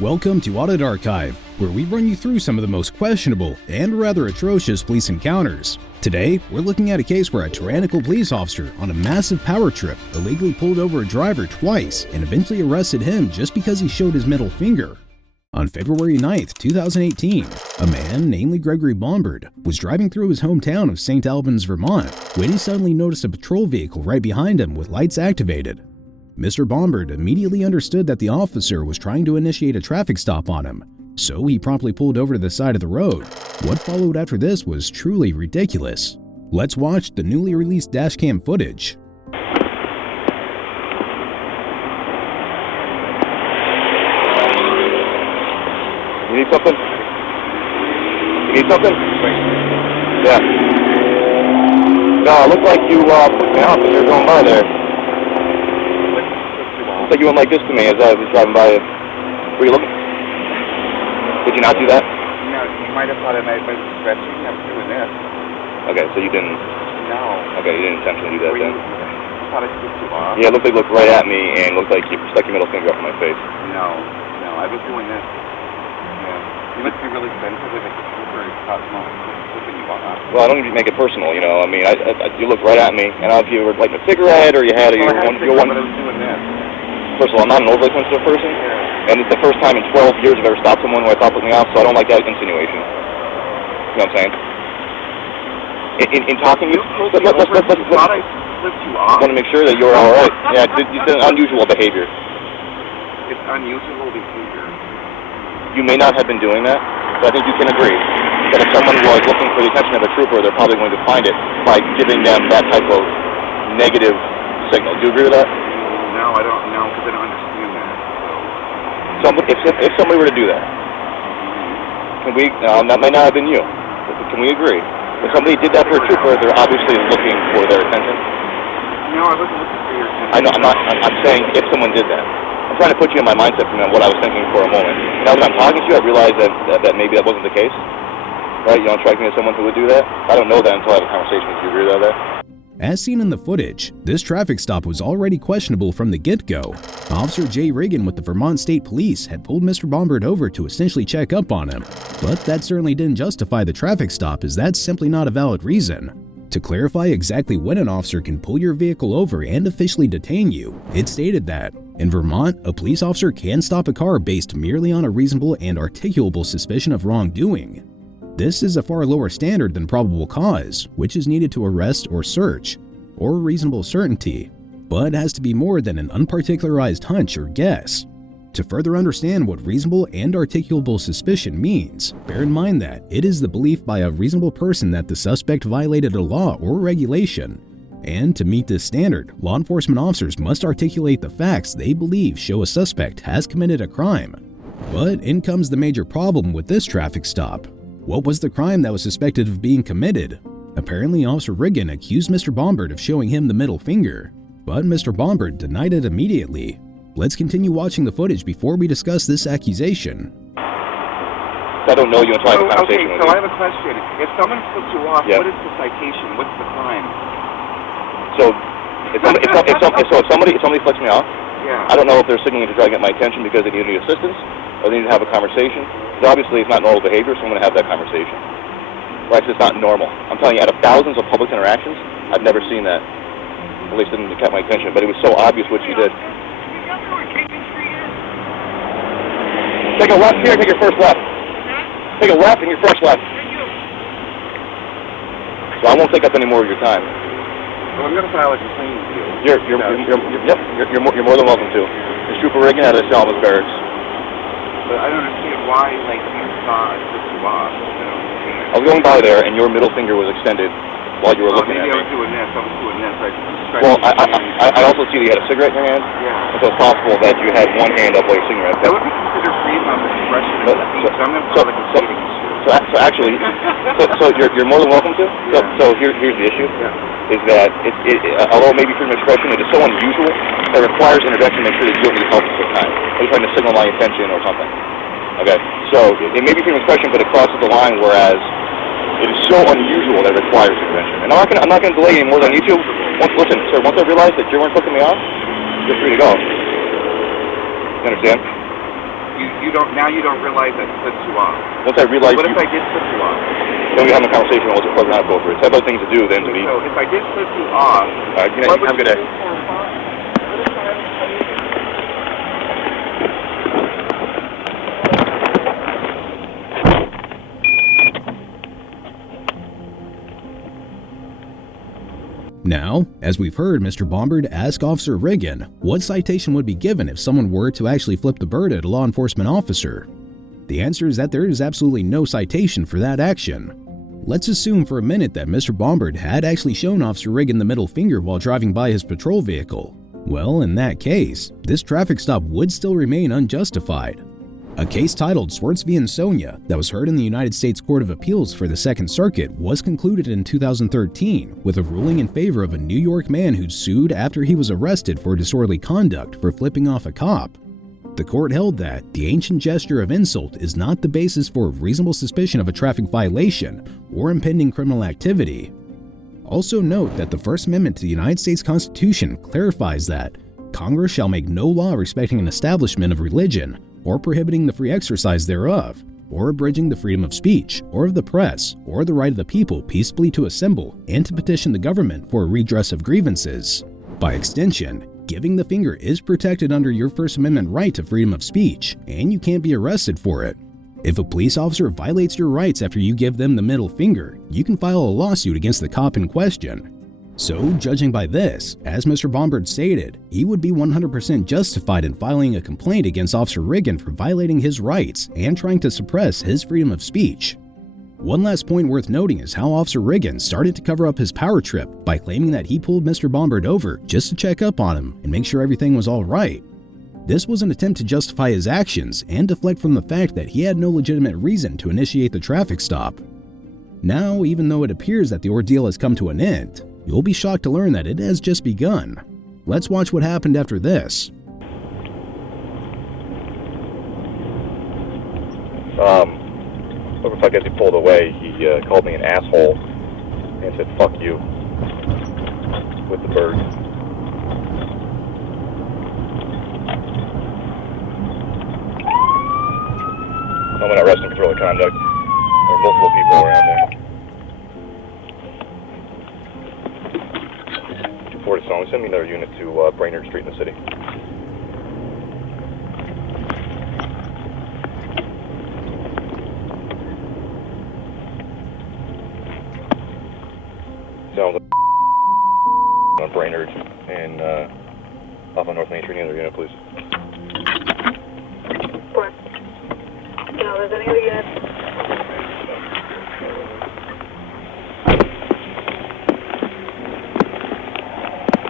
Welcome to Audit Archive, where we run you through some of the most questionable and rather atrocious police encounters. Today, we're looking at a case where a tyrannical police officer on a massive power trip illegally pulled over a driver twice and eventually arrested him just because he showed his middle finger. On February 9th, 2018, a man, namely Gregory Bombard, was driving through his hometown of St. Albans, Vermont, when he suddenly noticed a patrol vehicle right behind him with lights activated. Mr. Bombard immediately understood that the officer was trying to initiate a traffic stop on him, so he promptly pulled over to the side of the road. What followed after this was truly ridiculous. Let's watch the newly released dashcam footage. You need something? You need something? Yeah. No, it looked like you put me out when you were going by there. Looks like you went like this to me as I was driving by you. Were you looking? Did you not do that? No, you might have thought I might have been stretching. I was doing this. Okay, so you didn't... No. Okay, you didn't intentionally do that then? I thought I took you off. Yeah, it looked like you looked right at me and looked like you stuck your middle finger up in my face. No, I was doing this. You must be really sensitive if it's super cosmo flipping you off. Well, I don't need to make it personal, you know. I mean, you looked right at me, and I don't know if you were lighting a cigarette or you had But I was doing this. First of all, I'm not an overly sensitive person, Yeah. and it's the first time in 12 years I've ever stopped someone who I thought put me off, so I don't like that insinuation. You know what I'm saying? In talking, You thought I flipped you off? I want to make sure that you're all right. Yeah, you did unusual behavior. It's unusual behavior. You may not have been doing that, but I think you can agree that if someone was looking for the attention of a trooper, they're probably going to find it by giving them that type of negative signal. Do you agree with that? No, I don't know, because I don't understand that. If somebody were to do that, can we? That may not have been you. But can we agree? If somebody did that for a trooper, they're obviously looking for their attention. No, I wasn't looking for your attention. I know. I'm saying if someone did that. I'm trying to put you in my mindset from what I was thinking for a moment. Now that I'm talking to you, I realize that maybe that wasn't the case. Right? You don't strike me as someone who would do that. I don't know that until I have a conversation with you. Agree with that? As seen in the footage, this traffic stop was already questionable from the get-go. Officer Jay Reagan with the Vermont State Police had pulled Mr. Bombard over to essentially check up on him. But that certainly didn't justify the traffic stop, as that's simply not a valid reason. To clarify exactly when an officer can pull your vehicle over and officially detain you, it stated that, in Vermont, a police officer can stop a car based merely on a reasonable and articulable suspicion of wrongdoing. This is a far lower standard than probable cause, which is needed to arrest or search, or reasonable certainty, but has to be more than an unparticularized hunch or guess. To further understand what reasonable and articulable suspicion means, bear in mind that it is the belief by a reasonable person that the suspect violated a law or regulation. And to meet this standard, law enforcement officers must articulate the facts they believe show a suspect has committed a crime. But in comes the major problem with this traffic stop. What was the crime that was suspected of being committed? Apparently, Officer Reagan accused Mr. Bombard of showing him the middle finger, but Mr. Bombard denied it immediately. Let's continue watching the footage before we discuss this accusation. I don't know you until I have a conversation with you. So I have a question. If someone flips you off, Yep. What is the citation? What's the crime? So if somebody flicks me off, Yeah. I don't know if they're signaling to try to get my attention because they need assistance or they need to have a conversation. But obviously, it's not normal behavior, so I'm going to have that conversation. Right? It's not normal. I'm telling you, out of thousands of public interactions, I've never seen that. At least it didn't catch my attention, but it was so obvious what she did. Take a left here, take your first left. Take a left and your first left. So I won't take up any more of your time. Well, I'm going to file a complaint with you. You're more than welcome to. It's Trooper Reagan out of the Salvas Barracks. But I don't understand why, you thought I flipped you off. I was going by there, and your middle finger was extended while you were looking at maybe me. I was doing this. Well, I also see that you had a cigarette in your hand. Yeah. And so it's possible that you had one hand up while you're cigarette. That would be considered freedom of expression and speech. So I'm going to file a complaint against you. So actually, you're more than welcome to. So here's the issue: is that although maybe freedom of expression, it is so unusual that it requires intervention to make sure that you don't need help at the time. Are you trying to signal my attention or something? Okay. So it may be freedom of expression, but it crosses the line. Whereas it is so unusual that it requires intervention. And I'm not going to delay any more than I need to. Listen, sir. Once I realize that you weren't flipping me off, you're free to go. You understand? you don't realize that flips you off. Once I realize What if I did flip you off? then we have a conversation on what's a program go for. It's about things to do then to be. So if I did flip you off, Have a good day. Now, as we've heard Mr. Bombard ask Officer Riggin what citation would be given if someone were to actually flip the bird at a law enforcement officer. The answer is that there is absolutely no citation for that action. Let's assume for a minute that Mr. Bombard had actually shown Officer Riggin the middle finger while driving by his patrol vehicle. Well, in that case, this traffic stop would still remain unjustified. A case titled Swartz v. Ansonia that was heard in the United States Court of Appeals for the Second Circuit was concluded in 2013 with a ruling in favor of a New York man who sued after he was arrested for disorderly conduct for flipping off a cop. The court held that the ancient gesture of insult is not the basis for reasonable suspicion of a traffic violation or impending criminal activity. Also note that the First Amendment to the United States Constitution clarifies that Congress shall make no law respecting an establishment of religion or prohibiting the free exercise thereof, or abridging the freedom of speech, or of the press, or the right of the people peaceably to assemble and to petition the government for a redress of grievances. By extension, giving the finger is protected under your First Amendment right to freedom of speech, and you can't be arrested for it. If a police officer violates your rights after you give them the middle finger, you can file a lawsuit against the cop in question. So, judging by this, as Mr. Bombard stated, he would be 100% justified in filing a complaint against Officer Riggin for violating his rights and trying to suppress his freedom of speech. One last point worth noting is how Officer Riggin started to cover up his power trip by claiming that he pulled Mr. Bombard over just to check up on him and make sure everything was alright. This was an attempt to justify his actions and deflect from the fact that he had no legitimate reason to initiate the traffic stop. Now, even though it appears that the ordeal has come to an end, you'll be shocked to learn that it has just begun. Let's watch what happened after this. Over the fact as he pulled away, he called me an asshole and said, "Fuck you," with the bird. I'm going to arrest him for disorderly conduct. There are multiple people around there. 240 Song, send me another unit to Brainerd Street in the city. Down on Brainerd and off on North Main Street. Another unit, please. Report. No, there's any other units.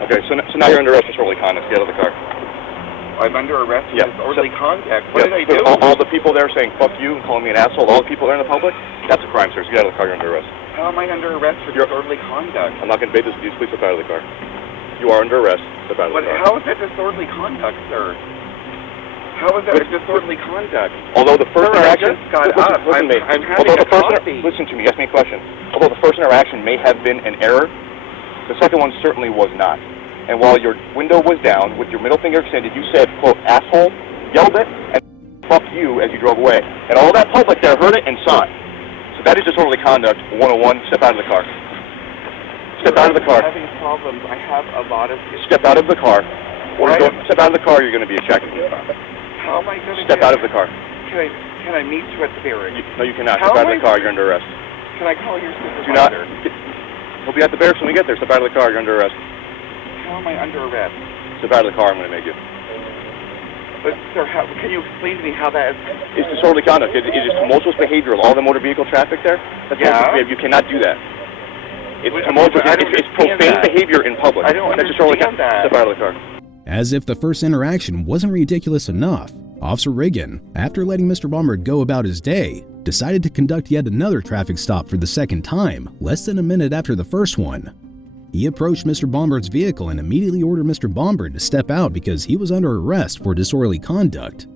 Okay, so now you're under arrest for disorderly conduct. Get out of the car. I'm under arrest for disorderly conduct. What did I so do? all the people there saying "fuck you" and calling me an asshole, all the people there in the public, that's a crime, sir. So get out of the car. You're under arrest. How am I under arrest for disorderly conduct? I'm not going to debate this with you. Please step out of the car. You are under arrest. Step out of the car. How is that disorderly conduct, sir? How is that disorderly conduct? Although the first interaction, I'm having a coffee. Listen to me. Ask me a question. Although the first interaction may have been an error, the second one certainly was not. And while your window was down with your middle finger extended, you said, quote, asshole, yelled it, and fuck you as you drove away. And all that public there heard it and saw it. So that is disorderly conduct 101. Step out of the car. Step out of the car. I'm having problems. I have a lot of issues. Step out of the car. Step out of the car, you're going to be ejected. How am I going to Step out of the car. Can I meet you at the barracks? No, you cannot. Step out of the car, you're under arrest. Can I call your supervisor? Do not. He'll be at the barracks when we get there. Step out of the car, you're under arrest. How am I under arrest? Step out of the car, I'm going to make you. But, sir, can you explain to me how that is? It's disorderly conduct. It is tumultuous behavior. All the motor vehicle traffic there, that's tumultuous. You cannot do that. It's tumultuous. It's profane behavior in public. I don't understand that. Step out of the car. As if the first interaction wasn't ridiculous enough, Officer Riggin, after letting Mr. Bombard go about his day, decided to conduct yet another traffic stop for the second time, less than a minute after the first one. He approached Mr. Bombard's vehicle and immediately ordered Mr. Bombard to step out because he was under arrest for disorderly conduct.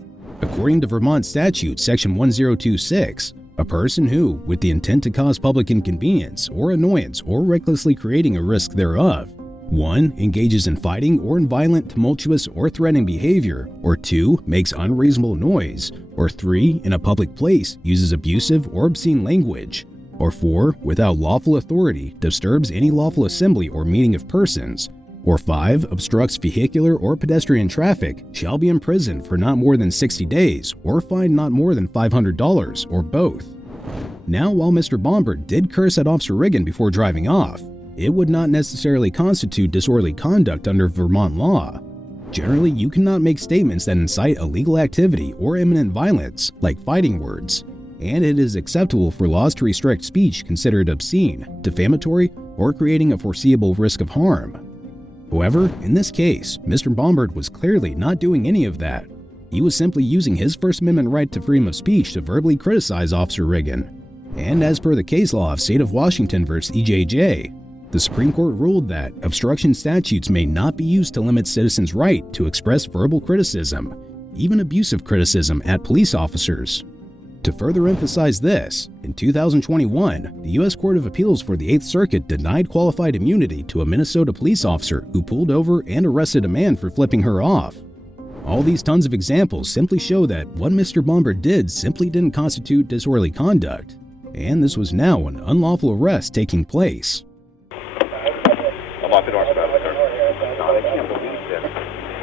According to Vermont Statute Section 1026, a person who, with the intent to cause public inconvenience or annoyance or recklessly creating a risk thereof, 1. Engages in fighting or in violent, tumultuous, or threatening behavior, or 2. Makes unreasonable noise, or 3. In a public place, uses abusive or obscene language, or 4. Without lawful authority, disturbs any lawful assembly or meeting of persons, or 5. Obstructs vehicular or pedestrian traffic, shall be imprisoned for not more than 60 days, or fined not more than $500, or both. Now, while Mr. Bombard did curse at Officer Riggin before driving off, it would not necessarily constitute disorderly conduct under Vermont law. Generally, you cannot make statements that incite illegal activity or imminent violence, like fighting words, and it is acceptable for laws to restrict speech considered obscene, defamatory, or creating a foreseeable risk of harm. However, in this case, Mr. Bombard was clearly not doing any of that. He was simply using his First Amendment right to freedom of speech to verbally criticize Officer Riggin. And as per the case law of State of Washington v. EJJ, the Supreme Court ruled that obstruction statutes may not be used to limit citizens' right to express verbal criticism, even abusive criticism, at police officers. To further emphasize this, in 2021, the U.S. Court of Appeals for the 8th Circuit denied qualified immunity to a Minnesota police officer who pulled over and arrested a man for flipping her off. All these tons of examples simply show that what Mr. Bombard did simply didn't constitute disorderly conduct, and this was now an unlawful arrest taking place. Lock the door and step out of the car. God, I can't believe this.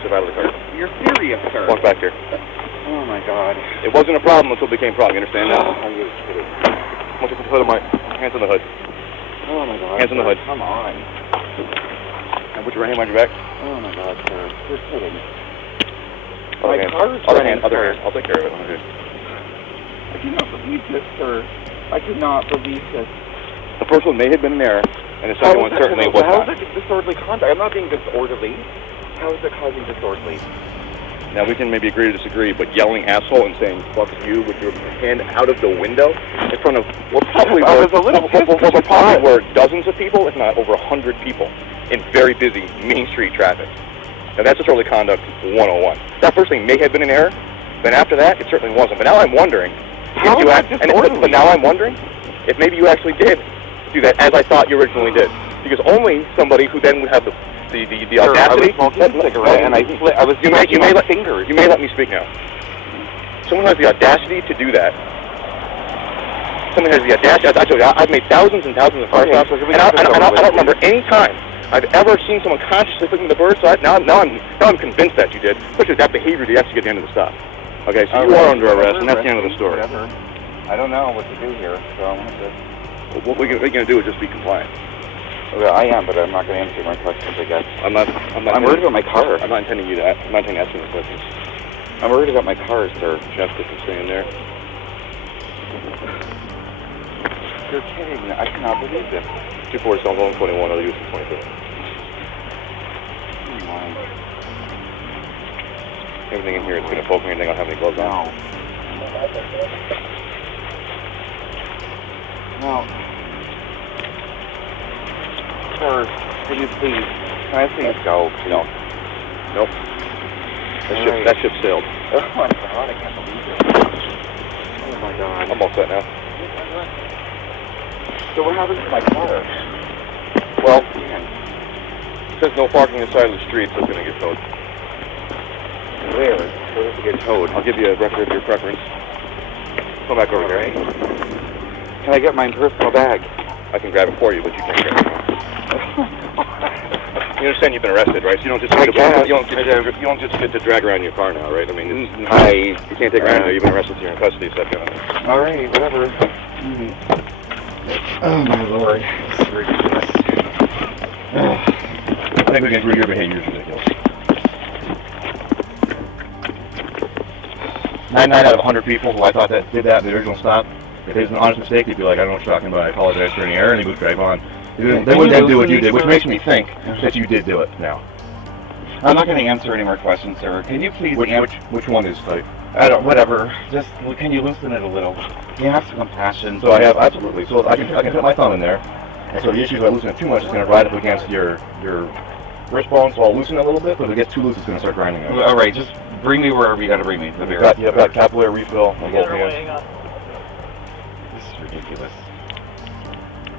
Step out of the car. You're serious, sir. Walk back here. Oh my God. It wasn't a problem until it became a problem. You understand now? Are you kidding? Look at the hood of my hands on the hood. Oh my God. Hands on the hood. Come on. And put your right hand behind your back. Oh my God, sir. You're kidding. Other My hand. car's Other running, hand. Other sir. hand. I'll take care of it. Okay. I cannot believe this, sir. I cannot believe this. The first one may have been an error, and the second one certainly was How not. is that disorderly conduct? I'm not being disorderly. How is it causing disorderly? Now, we can maybe agree to disagree, but yelling asshole and saying fuck you with your hand out of the window in front of what probably I was a little pissed what probably were dozens of people, if not over 100 people, in very busy Main Street traffic. Now, that's disorderly conduct 101. That first thing may have been an error, but after that, it certainly wasn't. But now I'm wondering, How is that disorderly? but now I'm wondering if maybe you actually did do that as I thought you originally did, because only somebody who then would have the audacity. I was smoking a cigarette and I was you may let fingers. You may let me speak now. Someone has the audacity to do that. Someone has the audacity. I told you, I've made thousands and thousands of car stops, and I don't remember any time I've ever seen someone consciously flicking the bird. So now I'm convinced that you did, especially that behavior to actually get the end of the stop. Okay, so you are under arrest, and that's the end of the story. Whatever. I don't know what to do here, so I'm going to. What we're going to do is just be compliant. Well, I am, but I'm not going to answer my questions, I guess. I'm worried about my car. I'm not intending you to. I'm not intending to ask you the questions. I'm worried about my car, sir. Jeff, just stay in there. You're kidding. I cannot believe this. 247, 121, other use of 22. Come on. Everything in here is going to poke me, anything. I don't have any gloves on. No. Sir, can you please? Can I please go? No. Nope. That ship sailed. Oh my God, I can't believe it. Oh my God. I'm all set now. So what happens to my car? Well, it says no parking inside of the street, so it's going to get towed. Where does it get towed? I'll give you a record of your preference. Come back over here. Can I get my personal bag? I can grab it for you, but you can't grab it. You understand you've been arrested, right? So you don't just get to drag around your car now, right? I mean, you can't take around there. You've been arrested, so you're in custody. So that's all right, whatever. Oh my Lord, this is ridiculous. I think we can agree your behavior is ridiculous. 99 out of 100 people who I thought that did that in the original stop, if it was an honest mistake, they'd be like, I don't know what you're talking about, I apologize for any error, and they would drive on. They wouldn't then do what you did, which makes me think that you did do it now. I'm not going to answer any more questions, sir. Can you please Which one is like? I don't, whatever. Just, can you loosen it a little? Can you have some compassion? So I have, absolutely. So I can put my thumb in there, and so the issue is if I loosen it too much, it's going to ride up against your wrist bone, so I'll loosen it a little bit, but if it gets too loose, it's going to start grinding out. All right, just bring me wherever you got to bring me. You've got capillary refill on both hands. This is ridiculous.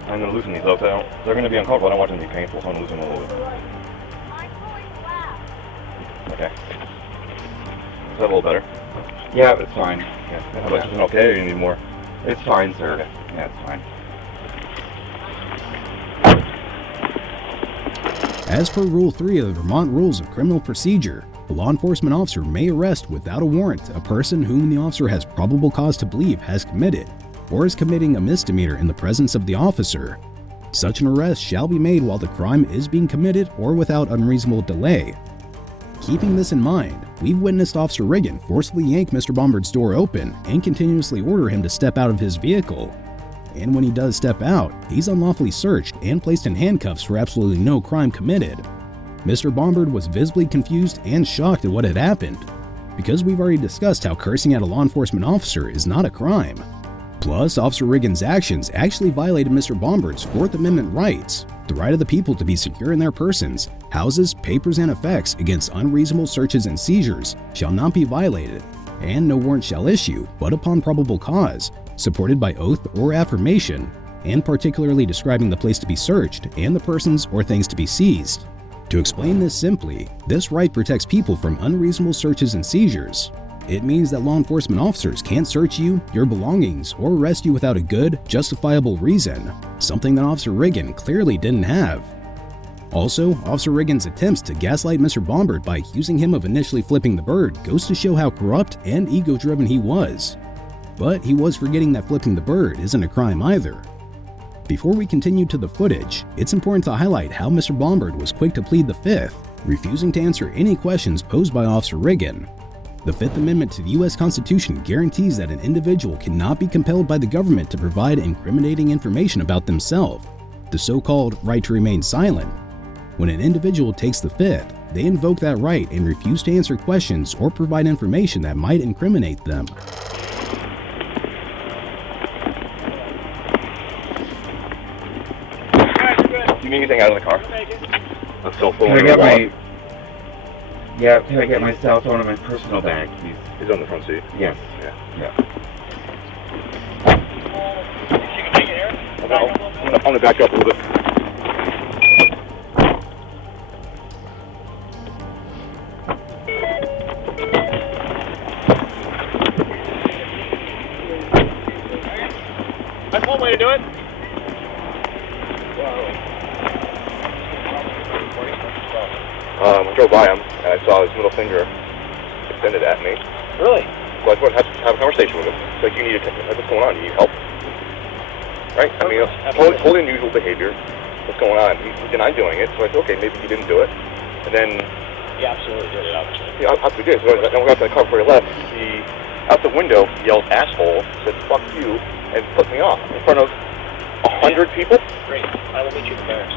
I'm going to loosen these though, they're going to be uncomfortable. I don't want them to be painful, so I'm going to loosen them a little bit. Okay. Is that a little better? Yeah, it's fine. Yeah. How much is it okay, or you need more? It's fine, sir. Yeah, it's fine. As per Rule 3 of the Vermont Rules of Criminal Procedure, a law enforcement officer may arrest without a warrant a person whom the officer has probable cause to believe has committed or is committing a misdemeanor in the presence of the officer. Such an arrest shall be made while the crime is being committed or without unreasonable delay. Keeping this in mind, we've witnessed Officer Riggin forcefully yank Mr. Bombard's door open and continuously order him to step out of his vehicle. And when he does step out, he's unlawfully searched and placed in handcuffs for absolutely no crime committed. Mr. Bombard was visibly confused and shocked at what had happened, because we've already discussed how cursing at a law enforcement officer is not a crime. Plus, Officer Riggin's actions actually violated Mr. Bombard's Fourth Amendment rights, the right of the people to be secure in their persons, houses, papers, and effects against unreasonable searches and seizures shall not be violated, and no warrant shall issue but upon probable cause, supported by oath or affirmation, and particularly describing the place to be searched and the persons or things to be seized. To explain this simply, this right protects people from unreasonable searches and seizures. It means that law enforcement officers can't search you, your belongings, or arrest you without a good, justifiable reason, something that Officer Riggin clearly didn't have. Also, Officer Riggin's attempts to gaslight Mr. Bombard by accusing him of initially flipping the bird goes to show how corrupt and ego-driven he was. But he was forgetting that flipping the bird isn't a crime either. Before we continue to the footage, it's important to highlight how Mr. Bombard was quick to plead the Fifth, refusing to answer any questions posed by Officer Riggin. The Fifth Amendment to the U.S. Constitution guarantees that an individual cannot be compelled by the government to provide incriminating information about themselves, the so-called right to remain silent. When an individual takes the Fifth, they invoke that right and refuse to answer questions or provide information that might incriminate them. Do you need anything out of the car? A cell phone. Can I get my... Yeah, can I get my cell phone and my personal bag, please? It's on the front seat. Yes. Yeah. I'm gonna back up a little bit. That's one way to do it. I drove by him and I saw his middle finger extended at me. Really? So I just wanted to have a conversation with him. It's like, you need to, what's going on? You need help. Right? I mean, totally unusual behavior. What's going on? He denied doing it, so I said, okay, maybe he didn't do it. And then... He absolutely did it, obviously. Yeah, absolutely did. So then we got to the car before he left. He, out the window, yelled, asshole, said, fuck you, and flipped me off in front of 100 people. Great. I will meet you at the barracks.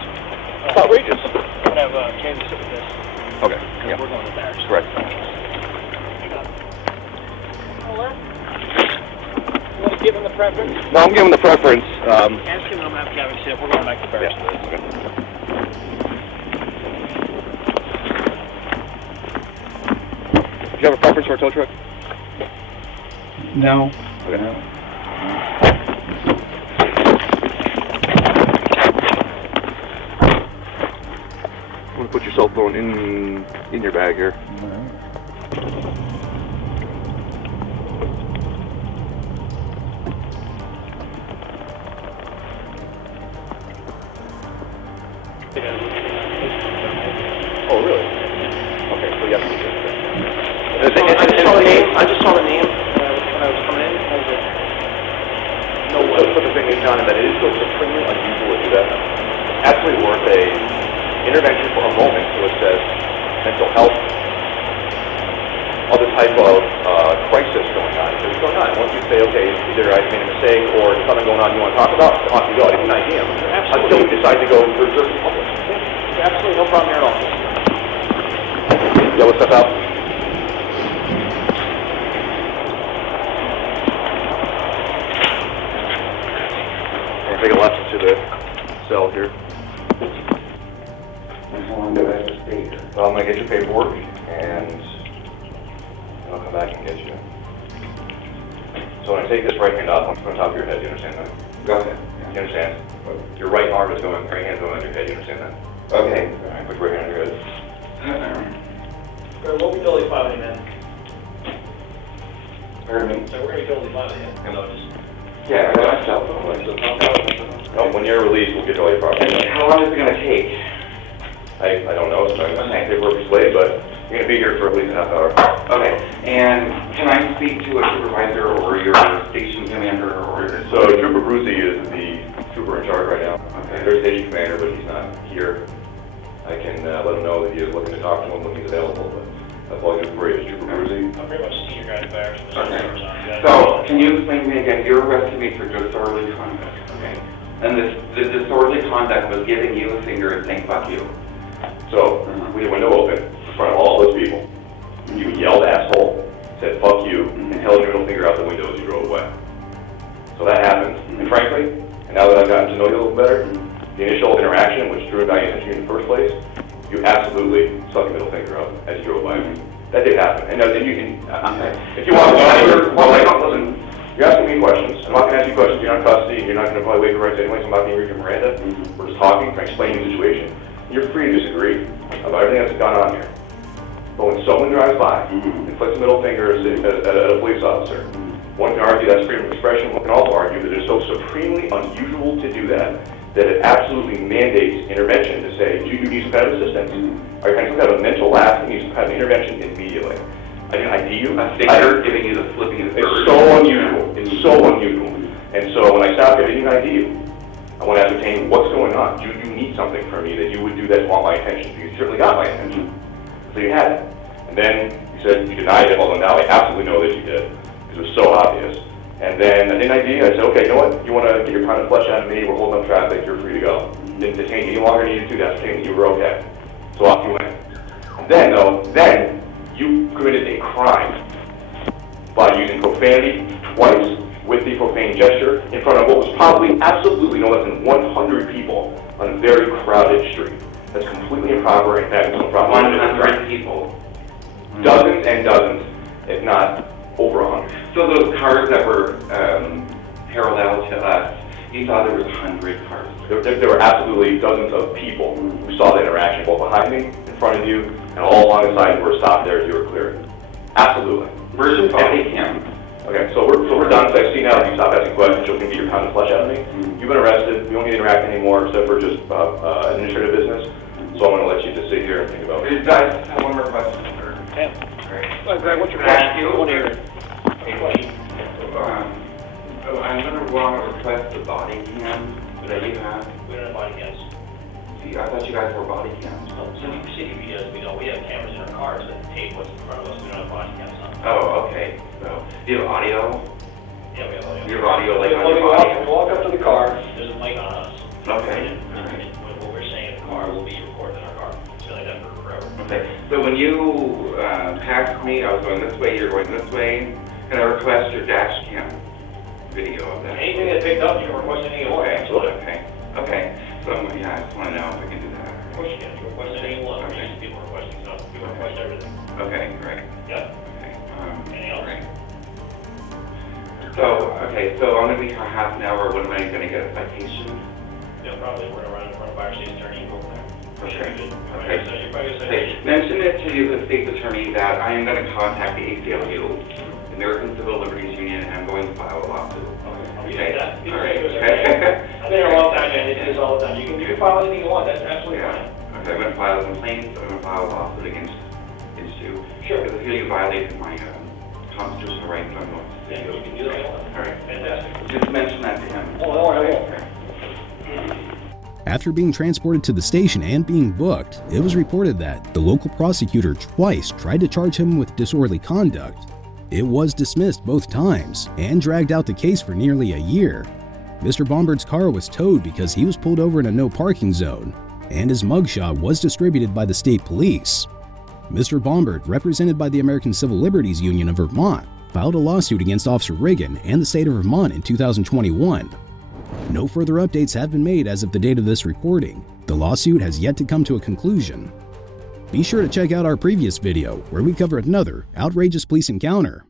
It's outrageous. I'm going to have Candy sit with this. Okay, Because yeah. we're going to the barracks. Correct. You want to give him the preference? No, I'm giving the preference. Ask him, I'm going to have Kevin sit. We're going back to the barracks. Yeah, okay. Do you have a preference for a tow truck? No. Okay. No. I'm gonna put your cell phone in your bag here. Oh, really? Okay, so yes. I just saw the name. When I was coming in. I was like, No, but the thing is, John, that it is so extremely unusual to do that. It's absolutely worth a intervention for a moment to assess mental health, other type of crisis going on. So what's going on? Once you say, okay, either I made a mistake or there's something going on you want to talk about, off you go. It's 9 p.m. Until we decide to go reserve the public. absolutely no problem here at all. Yellow stuff out. We're taking a left to the cell here. How long do I have to stay here? I'm going to get your paperwork, and I'll come back and get you. So when I take this right hand up, I'm from the top of your head. Do you understand that? Go ahead. You understand? Your right arm is going, right hand going on your head. You understand that? Okay. All right, put your right hand on your head. Sir, we'll be totally fine with you, man. Pardon me? So we're gonna be totally fine with you. So just... Yeah, I got my cell phone. No, when you're released, we'll get all your property. And how long is it gonna take? I don't know, so I'm not saying paperwork is late, but you're gonna be here for at least a half hour. Okay, and can I speak to a supervisor or your station commander or... So Trooper Brucey is the trooper in charge right now. Okay. There's station commander, but he's not here. I can let him know that he is looking to talk to him when he's available, but that's all I can for you is Trooper Brucey. I'm pretty much seeing your guys' back. Okay. So, can you explain to me again, you arrested me for disorderly conduct, okay? And the disorderly conduct was giving you a finger and saying, fuck you. So, we had a window open in front of all those people. You yelled asshole, said fuck you, and held your middle finger out the window as you drove away. So that happened. And frankly, and now that I've gotten to know you a little better, the initial interaction, which drew about you in the first place, you absolutely stuck your middle finger up as you drove by me. That did happen. And then you can, if you want to, listen, you're asking me questions. I'm not going to ask you questions. You're not in custody. You're not going to probably waive your rights anyway, so I'm not going to read your Miranda. We're just talking, trying to explain the situation. You're free to disagree about everything that's gone on here. But when someone drives by and flicks a middle finger at a police officer, one can argue that's freedom of expression. One can also argue that it's so supremely unusual to do that it absolutely mandates intervention to say, do you need some kind of assistance? Are you having some kind of a mental lapse? You need some kind of intervention immediately. I didn't ID you. A finger giving you the flipping of the bird. It's so unusual. It's so unusual. And so when I stopped, I didn't even ID you. I want to ascertain what's going on. Do you need something from me that you would do that want my attention? You certainly got my attention. So you had it. And then you said you denied it, although now I absolutely know that you did. Because it was so obvious. And then I didn't ID you. I said, okay, you know what? You want to get your pound of flesh out of me? We're holding up traffic. You're free to go. Didn't detain you any longer. Needed to ascertain that you were okay. So off you went. And then, though, you committed a crime by using profanity twice with the profane gesture in front of what was probably absolutely no less than 100 people on a very crowded street. That's completely improper and that is no problem. 100 people. Dozens and dozens, if not over 100. So those cars that were parallel to us, you thought there was 100 cars? There were absolutely dozens of people who saw the interaction, both behind me, in front of you, and all along the side were stopped there as you were clearing. Absolutely. Where's your body cam? Okay, so we're done. So I see now that you stop asking questions, you'll get your pound of flesh out of me. You've been arrested. We don't need to interact anymore except for just administrative business. So I'm going to let you just sit here and think about it. Guys, I have one more question, sir. Yeah. Great. Greg, what's your Can I question? ask you? I want to hear it. Any question? I'm going to want to request the body cam that you have. We don't have body cams. I thought you guys were body cams. No, city videos, we have cameras in our cars that tape what's in front of us. We don't have body cams on. Oh, okay. So, do you have audio? Yeah, we have audio. You have audio like on When your we body? walk up to the car, there's a mic on us. Okay. And what we're saying in the car will be recorded in our car. It's been like that for forever. Okay. So when you passed me, I was going this way, you're going this way. Can I request your dash cam video of that? Anything that picked up, you can request anything you want. Okay. Okay. So yeah, I just want to know if I can do that. Of course you can. You request anything you want. Okay. Usually people requesting stuff. People request everything. Okay, great. Yep. Okay. Anything else? Great. So I'm going to be for half an hour. When am I going to get a citation? Yeah, probably we're going to run in front of our state attorney and go from there. Okay. Okay. So you're probably going to Okay. Mention it to the state attorney that I am going to contact the ACLU, the American Civil Liberties Union, and I'm going to file a lawsuit. Okay. That. All right. I've been here a long time, man. They do this all the time. You can file anything you want. That's absolutely fine. Okay, I'm going to file a complaint. I'm going to file a lawsuit against you. Sure. Because I feel you violated my constitutional rights. I'm going to sue Yeah, you. you can do that. All right. Fantastic. Just mention that to him. Oh, no, I won't. Okay. After being transported to the station and being booked, it was reported that the local prosecutor twice tried to charge him with disorderly conduct. It was dismissed both times and dragged out the case for nearly a year. Mr. Bombert's car was towed because he was pulled over in a no parking zone, and his mugshot was distributed by the state police. Mr. Bombert, represented by the American Civil Liberties Union of Vermont, filed a lawsuit against Officer Reagan and the state of Vermont in 2021. No further updates have been made as of the date of this recording. The lawsuit has yet to come to a conclusion. Be sure to check out our previous video where we cover another outrageous police encounter.